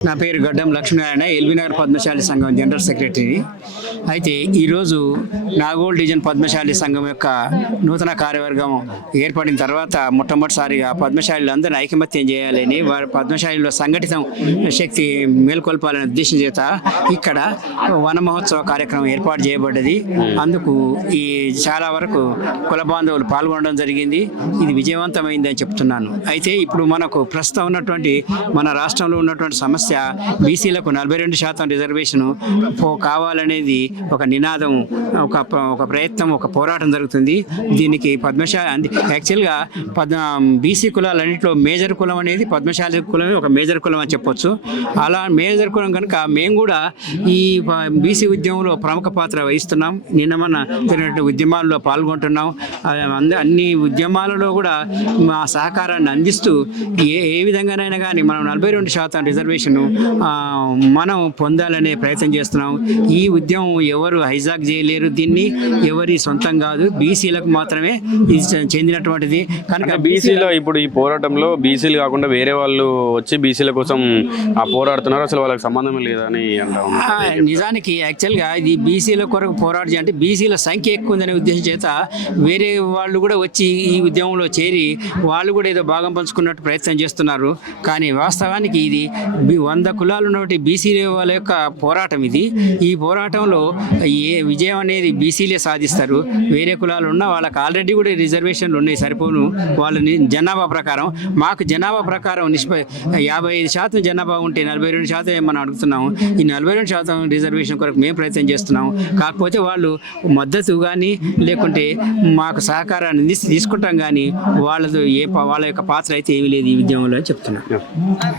నా పేరు గడ్డం లక్ష్మీనారాయణ ఎల్బీనగర్ పద్మశాలి సంఘం జనరల్ సెక్రటరీ అయితే ఈరోజు నాగోల్ డివిజన్ పద్మశాలి సంఘం యొక్క నూతన కార్యవర్గం ఏర్పడిన తర్వాత మొట్టమొదటిసారిగా పద్మశాలీలు అందరిని ఐకమత్యం చేయాలని వారి పద్మశాలిలో సంఘటితం శక్తి మేల్కొల్పాలనే ఉద్దేశం చేత ఇక్కడ వన మహోత్సవ కార్యక్రమం ఏర్పాటు చేయబడ్డది. అందుకు ఈ చాలా వరకు కుల బాంధవులు పాల్గొనడం జరిగింది. ఇది విజయవంతమైందని చెప్తున్నాను. అయితే ఇప్పుడు మనకు ప్రస్తుతం ఉన్నటువంటి మన రాష్ట్రంలో ఉన్నటువంటి సమస్య బీసీలకు నలభై రెండు శాతం రిజర్వేషన్ కావాలనేది ఒక నినాదం ఒక ఒక ప్రయత్నం ఒక పోరాటం జరుగుతుంది. దీనికి పద్మశాలి యాక్చువల్గా పద్మ బీసీ కులాలన్నింటిలో మేజర్ కులం అనేది పద్మశాలి కులమే ఒక మేజర్ కులం అని చెప్పొచ్చు. అలా మేజర్ కులం కనుక మేము కూడా ఈ బీసీ ఉద్యమంలో ప్రముఖ పాత్ర వహిస్తున్నాం. నిన్న మన జరిగినటువంటి ఉద్యమాల్లో పాల్గొంటున్నాం. అంద- అన్ని ఉద్యమాలలో కూడా మా సహకారాన్ని అందిస్తూ ఏ ఏ విధంగానైనా కానీ మనం నలభై రెండు శాతం రిజర్వేషన్ మనం పొందాలనే ప్రయత్నం చేస్తున్నాం. ఈ ఉద్యమం ఎవరు హైజాక్ చేయలేరు దీన్ని ఎవరి సొంతం కాదు. బీసీలకు మాత్రమే ఇది చెందినటువంటిది. కనుక బీసీలో ఇప్పుడు ఈ పోరాటంలో బీసీలు కాకుండా వేరే వాళ్ళు వచ్చి బీసీల కోసం ఆ పోరాడుతున్నారు. అసలు వాళ్ళకి సంబంధం లేదని నిజానికి యాక్చువల్గా ఇది బీసీల కొరకు పోరాటం అంటే బీసీల సంఖ్య ఎక్కువ ఉందనే ఉద్దేశం చేత వేరే వాళ్ళు కూడా వచ్చి ఈ ఉద్యమంలో చేరి వాళ్ళు కూడా ఏదో భాగం పంచుకున్నట్టు ప్రయత్నం చేస్తున్నారు. కానీ వాస్తవానికి ఇది వంద కులాలు ఉన్నటువంటి బీసీ వాళ్ళ యొక్క పోరాటం ఇది. ఈ పోరాటంలో ఏ విజయం అనేది బీసీలే సాధిస్తారు. వేరే కులాలు ఉన్నా వాళ్ళకి ఆల్రెడీ కూడా రిజర్వేషన్లు ఉన్నాయి సరిపోను. వాళ్ళని జనాభా ప్రకారం. మాకు జనాభా ప్రకారం నిష్ప యాభై ఐదు శాతం జనాభా ఉంటే నలభై రెండు శాతం మనం అడుగుతున్నాము? ఈ నలభై రెండు శాతం రిజర్వేషన్ కొరకు మేము ప్రయత్నం చేస్తున్నాం కాకపోతే వాళ్ళు మద్దతు కానీ లేకుంటే మాకు సహకారాన్ని తీసుకుంటాం కానీ వాళ్ళతో ఏ వాళ్ళ యొక్క పాత్ర అయితే ఏమీ లేదు ఈ ఉద్యమంలో అని